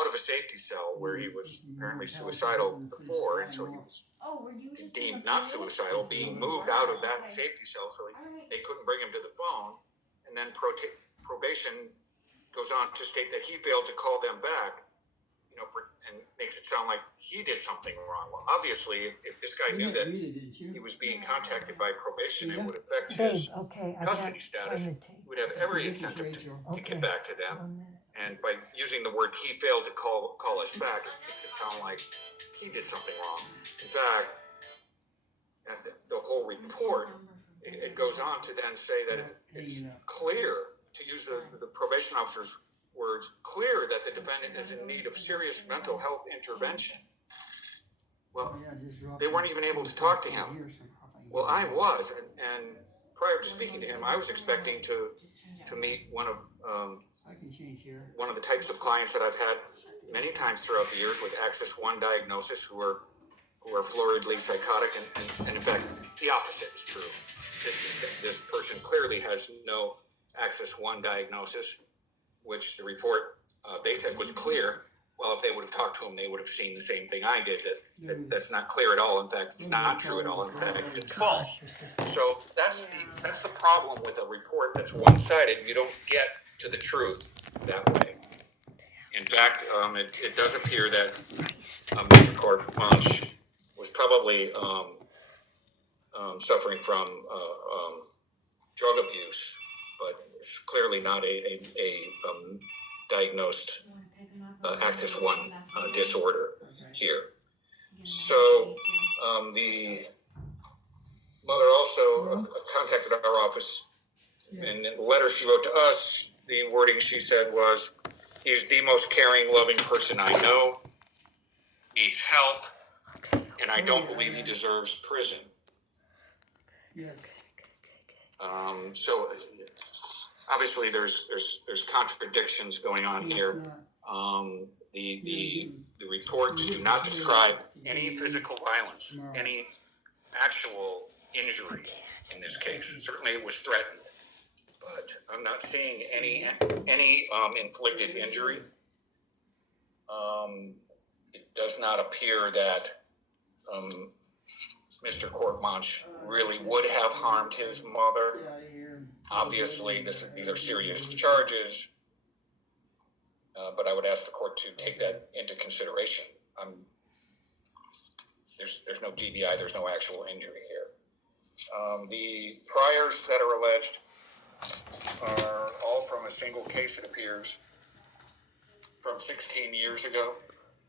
out of a safety cell where he was apparently suicidal before, and so he was deemed not suicidal, being moved out of that safety cell, so they couldn't bring him to the phone. And then probation goes on to state that he failed to call them back, and makes it sound like he did something wrong. Well, obviously, if this guy knew that he was being contacted by probation, it would affect his custody status. He would have every incentive to get back to them. And by using the word "he failed to call us back," it makes it sound like he did something wrong. In fact, the whole report, it goes on to then say that it's clear, to use the probation officer's words, clear that the defendant is in need of serious mental health intervention. Well, they weren't even able to talk to him. Well, I was, and prior to speaking to him, I was expecting to meet one of the types of clients that I've had many times throughout the years with Axis I diagnosis, who are floridly psychotic, and in fact, the opposite is true. This person clearly has no Axis I diagnosis, which the report they said was clear. Well, if they would have talked to him, they would have seen the same thing I did. That's not clear at all. In fact, it's not true at all. In fact, it's false. So that's the problem with a report that's one-sided. You don't get to the truth that way. In fact, it does appear that Mr. Court Munch was probably suffering from drug abuse, but it's clearly not a diagnosed Axis I disorder here. So the mother also contacted our office, and in the letter she wrote to us, the wording she said was, "He's the most caring, loving person I know, needs help, and I don't believe he deserves prison." So obviously there's contradictions going on here. The reports do not describe any physical violence, any actual injury in this case. Certainly it was threatened, but I'm not seeing any inflicted injury. It does not appear that Mr. Court Munch really would have harmed his mother. Obviously, these are serious charges, but I would ask the court to take that into consideration. There's no GBI, there's no actual injury here. The priors that are alleged are all from a single case, it appears, from 16 years ago.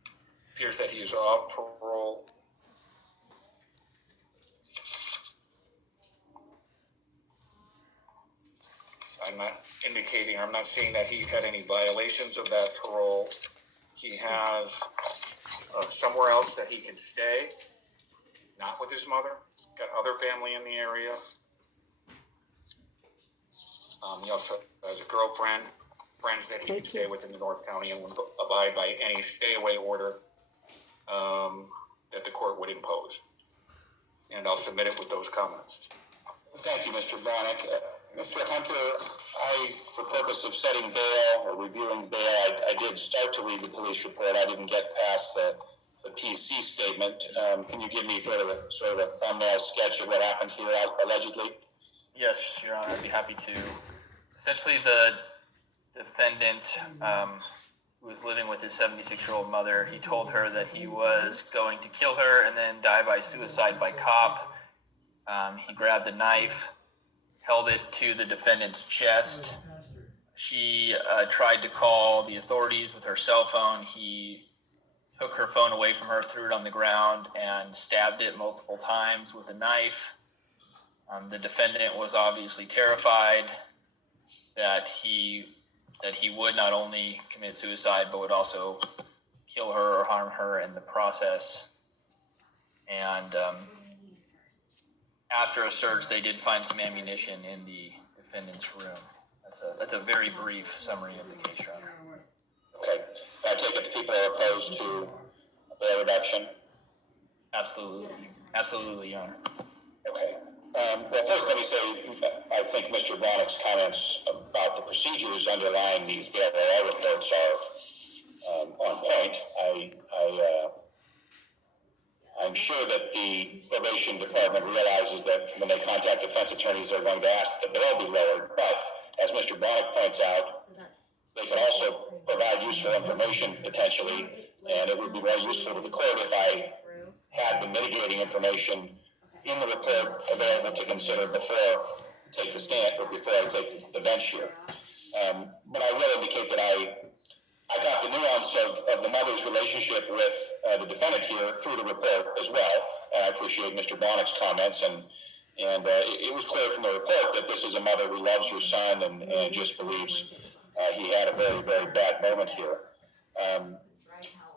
It appears that he is off parole. I'm not seeing that he had any violations of that parole. He has somewhere else that he can stay, not with his mother. He's got other family in the area. He also has a girlfriend, friends that he can stay with in the North County, and will abide by any stay-away order that the court would impose. And I'll submit it with those comments. Thank you, Mr. Bronick. Mr. Hunter, for purpose of setting bail or reviewing bail, I did start to read the police report. I didn't get past the PC statement. Can you give me sort of a thumbnail sketch of what happened here allegedly? Yes, Your Honor, I'd be happy to. Essentially, the defendant who was living with his 76-year-old mother, he told her that he was going to kill her and then die by suicide by cop. He grabbed a knife, held it to the defendant's chest. She tried to call the authorities with her cell phone. He took her phone away from her, threw it on the ground, and stabbed it multiple times with a knife. The defendant was obviously terrified that he would not only commit suicide, but would also kill her or harm her in the process. And after a search, they did find some ammunition in the defendant's room. That's a very brief summary of the case, Your Honor. Okay. I take it people are opposed to bail reduction? Absolutely, Your Honor. Okay. Well, first let me say, I think Mr. Bronick's comments about the procedures underlying these bail reports are on I'm sure that the probation department realizes that when they contact defense attorneys, they're going to ask that bail be lowered. But as Mr. Bonnick points out, they could also provide useful information potentially, and it would be very useful to the court if I had the mitigating information in the report available to consider before I take the stand or before I take the bench here. But I will indicate that I got the nuance of the mother's relationship with the defendant here through the report as well. And I appreciate Mr. Bonnick's comments, and it was clear from the report that this is a mother who loves her son and just believes he had a very, very bad moment here.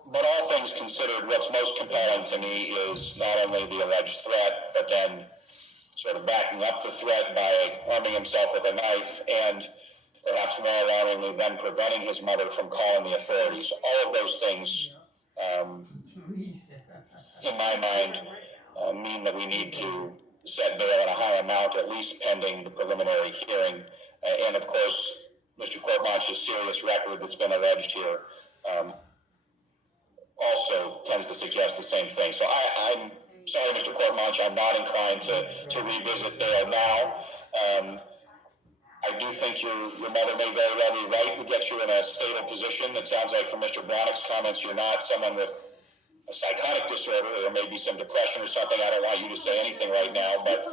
But all things considered, what's most compelling to me is not only the alleged threat, but then sort of backing up the threat by arming himself with a knife and perhaps more alarmingly then preventing his mother from calling the authorities. All of those things, in my mind, mean that we need to set bail at a high amount, at least pending the preliminary hearing. And of course, Mr. Courtmarch's serious record that's been alleged here also tends to suggest the same thing. So I'm sorry, Mr. Courtmarch, I'm not inclined to revisit bail now. I do think your mother may very well be right. We get you in a stable position. It sounds like from Mr. Bonnick's comments, you're not someone with a psychotic disorder or maybe some depression or something. I don't want you to say anything right now, but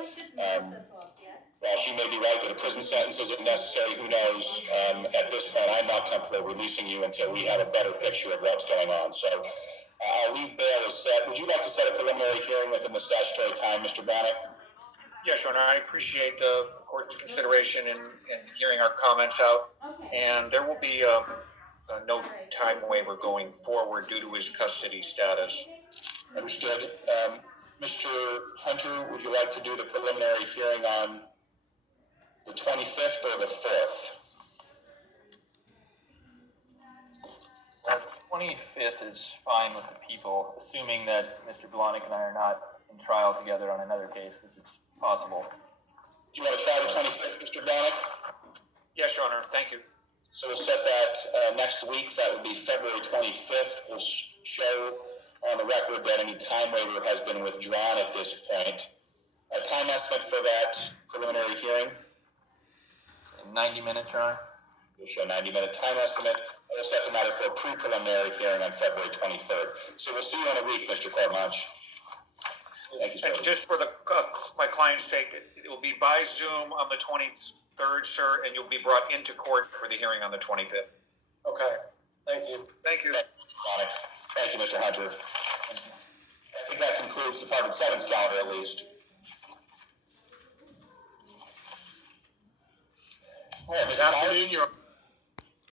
while she may be right that a prison sentence isn't necessary, who knows? At this point, I'm not comfortable releasing you until we have a better picture of what's going on. So I'll leave bail as set. Would you like to set a preliminary hearing within the statutory time, Mr. Bonnick? Yes, Your Honor, I appreciate the court's consideration and hearing our comments out. And there will be no time waiver going forward due to his custody status. Understood. Mr. Hunter, would you like to do the preliminary hearing on the 25th or the 4th? 25th is fine with the people, assuming that Mr. Blahnik and I are not in trial together on another case, which is possible. Do you want to try the 25th, Mr. Blahnik? Yes, Your Honor. Thank you. So we'll set that next week. That would be February 25th. We'll show on the record that any time waiver has been withdrawn at this point. A time estimate for that preliminary hearing? 90 minutes, Your Honor. We'll show 90-minute time estimate. We'll set the matter for a pre-preliminary hearing on February 23rd. So we'll see you in a week, Mr. Courtmarch. Thank you, sir. And just for my client's sake, it will be by Zoom on the 23rd, sir, and you'll be brought into court for the hearing on the 25th. Okay, thank you. Thank you. Thank you, Mr. Hunter. I think that concludes Department 7's calendar, at least. All right, Good afternoon, Your